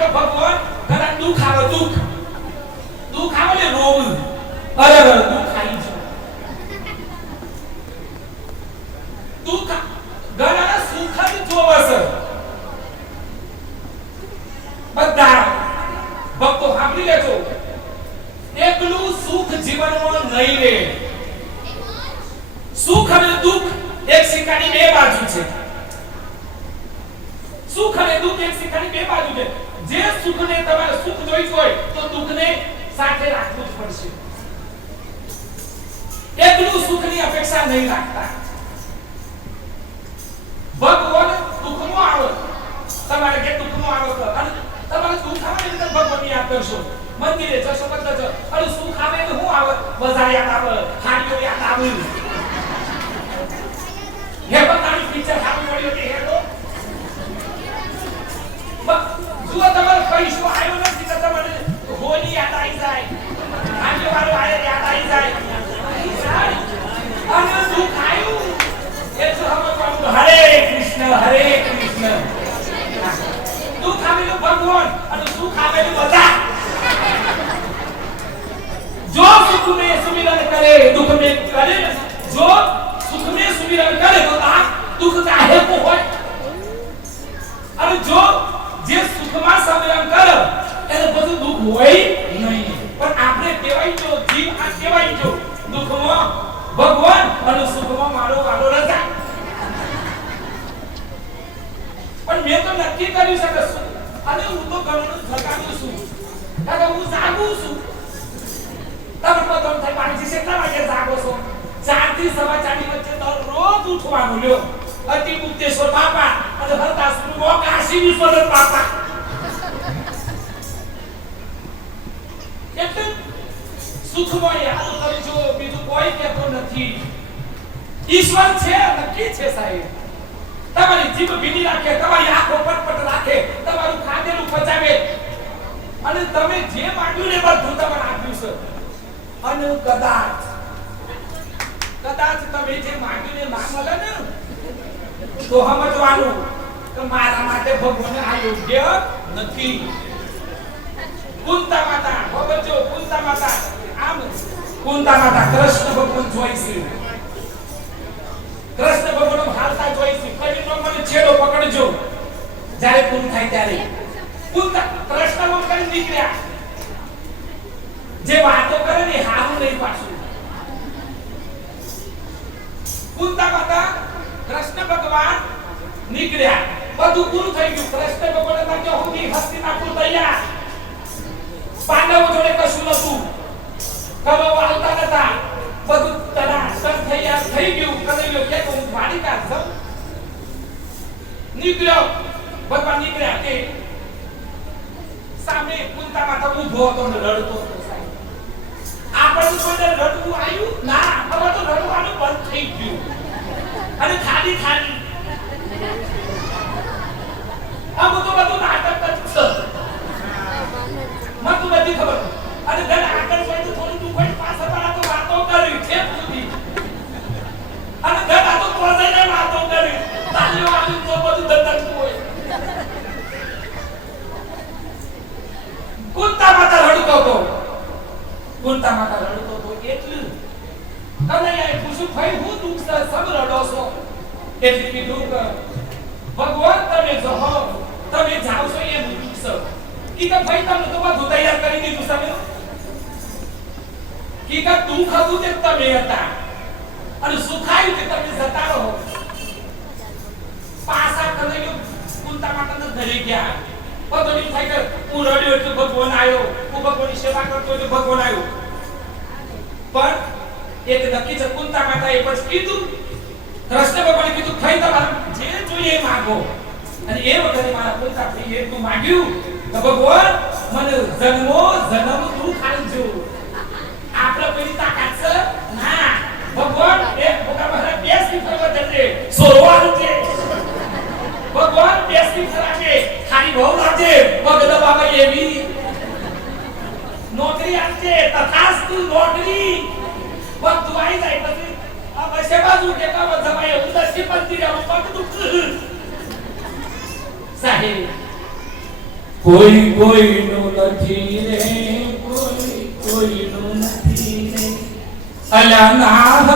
કે ભગવાન કદાચ દુઃખ આવે દુઃખ. દુઃખ આવે ને રોગ. અરે અરે દુઃખ આવી છે. દુઃખ ઘણા સુખ જ જોવે છે. બધા ભક્તો સાંભળી લેજો. એકલું સુખ જીવનમાં નહીં રહે. સુખ અને દુઃખ એક સિક્કાની બે બાજુ છે. સુખ અને દુઃખ એક સિક્કાની બે બાજુ છે. જે સુખને તમારે સુખ જોઈતું હોય તો દુઃખને સાથે રાખવું જ પડશે. એકલું સુખની અપેક્ષા નહીં રાખતા. ભગવાન દુઃખમાં આવે. તમારે કે દુઃખમાં આવે અને તમારે દુઃખ આવે એટલે ભગવાનની યાદ કરશો. મંદિરે જશો બધા જશો. અને સુખ આવે એટલે શું આવે? બજાર યાદ આવે. હાડીઓ યાદ આવે. હે બતાવી પિક્ચર સારું પડ્યો કે હે તો તમારો પૈસો આવ્યો નથી તો તમારે હોલી યાદ આવી જાય. આજે વાળો આવે યાદ આવી જાય. અને દુઃખ આવ્યું એ તો અમે કહું? હરે કૃષ્ણ હરે કૃષ્ણ. દુઃખ આવેલું ભગવાન અને સુખ આવેલું બધા. જો સુખ મે સુમિરન કરે દુઃખ મે કરે જો સુખ મે સુમિરન કરે તો આ દુઃખ ચાહે કો હોય. અને જો જે સુખમાં સુમિરન એટલે બધું દુઃખ હોય નહીં. પણ આપણે કહેવાય જો જીવ, આ કહેવાય જો દુઃખમાં ભગવાન અને સુખમાં મારો વાલો રજા. પણ મેં તો નક્કી કર્યું છે કે અને હું તો ઘરનું થકાનું છું. કે હું જાગું છું. તમે બધો થાય પાંચથી કેટલા વાગે જાગો છો. ચારથી સવા ચારની વચ્ચે દરરોજ ઉઠવાનું લ્યો. અતિ ગુપ્તેશ્વર બાપા અને હરદાસ કાશી વિશ્વનાથ બાપા સુખમય યાદ કરજો, બીજું કોઈ કહેતો નથી. ઈશ્વર છે, નક્કી છે સાહેબ. તમારી જીભ ભીની રાખે, તમારી આંખો પટપટ રાખે, તમારું ખાધેલું પચાવે. અને તમે જે માંગ્યું ને બધું તમારે આપ્યું છે. અને કદાચ કદાચ તમે જે માંગ્યું ને મળે ને, તો સમજવાનું કે મારા માટે ભગવાન આ યોગ્ય નથી. કુંતા માતા, ભગવજો, કુંતા માતા. માતા કૃષ્ણ ભગવાન જોઈશે કૃષ્ણ ભગવાન હાલતા જોઈશે કવિનો મને છેડો પકડજો. જ્યારે પૂરું થાય ત્યારે. કુંતા, કૃષ્ણ ભગવાન નીકળ્યા. જે વાતો કરે ને હારું નહીં પાછું. કુંતા માતા, કૃષ્ણ ભગવાન નીકળ્યા. બધું પૂરું થઈ ગયું. કૃષ્ણ ભગવાન હતા કે હું હસ્તિનાપુર તૈયાર. પાંડવો જોડે કશું નતું કમાવા આવતા નતા માતા ઊભો હતો આવ્યું? ના તો રડવાનું બંધ થઈ ગયું. અને ખાલી ખાલી આ બધું બધું નાટક જ છે મને તો બધી ખબર અને ઘર આગળ કોઈ તો થોડું તું કોઈ પાછળ વાળા તો વાતો કરી છે સુધી અને ઘર આ તો પોઝાઈને વાતો કરી તાલીઓ આવી તો બધું દંડક હોય કુંતા માતા રડતો હતો કુંતા માતા રડતો તો એટલું કનૈયાએ પૂછ્યું પૂછું, ભાઈ, હું દુઃખ સબ રડો છો? એટલે કીધું ભગવાન, તમે જહો તમે જાઓ છો એ દુઃખ છે કી કે ભાઈ, તમને તો બધું તૈયાર કરી દીધું તમે કી કે દુઃખ હતું તે તમે હતા અને સુખાયું તે તમે જતા રહો પાસા કને કુંતા માતાના ઘરે ગયા બધું એમ થાય કે હું રડ્યો એટલે ભગવાન આવ્યો હું ભગવાનની સેવા કરતો એટલે ભગવાન આવ્યો પણ એક નક્કી છે કુંતા માતા એ પણ કીધું કૃષ્ણ ભગવાને કીધું થઈ તમારું જે જોઈએ એ માગો. અને એ વખતે મારા કુંતા થઈ એટલું માગ્યું તો ભગવાન, મને જન્મો જન્મ તું ખાલજો આપણે પેલી તાકાત છે? ના. ભગવાન એ મોટા મહારાજ બે ફરવા જશે. સોરવાનું કે ભગવાન બે સ્પીકર આપે ખાલી બહુ લાગે પગ દબાવે એવી નોકરી આપજે તથાસ્તુ નોકરી બધું આવી જાય પછી આ બસે બાજુ કે કામ જમાય ઉદરથી પંતી રહું પગ દુખ સાહેબ કોઈ કોઈનું નથી રે કોઈ કોઈનું નથી રે અલ્યા નાહક ને મરો